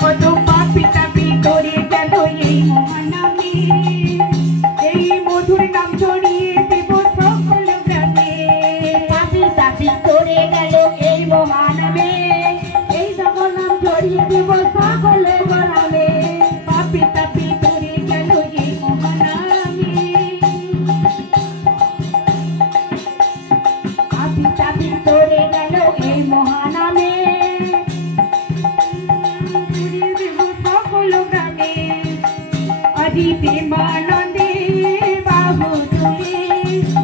কত পাপি তাপি করে গেল এই মহানামে, এই মধুর নাম ছড়িয়ে দেব সকল গ্রামে। পাপি তাপি করে গেল এই মহানামে, এই সকল নাম ছড়িয়ে দেব সকল গ্রামে। পাপি তাপি করে গেল এই মহানামে, পাপি তাপি করে গেল এই মহানামে, ছড়িয়ে দেব সকল গ্রামে। আজি প্রেমানন্দে বাহু তুলে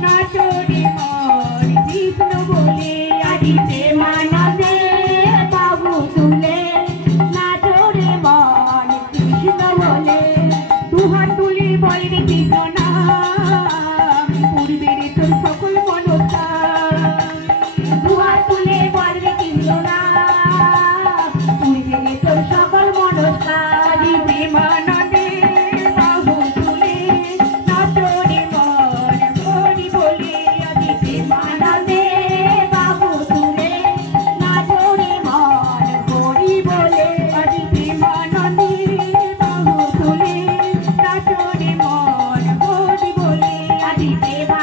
নাচরে মর কৃষ্ণ বলে। আজি প্রেমানন্দে বাহু তুলে নাচরে মন কৃষ্ণ বলে। দুহাত তুলে বল রে কৃষ্ণ নাম, পূর্বের তোর সকল মনস্কাম। দুহাত তুলে বল রে কৃষ্ণ নাম, পূর্বের তোর সকল মনস্কার। আজি প্রেমানন্দে বাহু তুলে নাচরে মর হরি বলে। আজি প্রেমানন্দে বাহু তুলে নাচরে মন হরি বলে। আজি প্রেমানন্দে বাহু তুলে নাচরে মন হরি বলে। আজি প্রেমানন্দে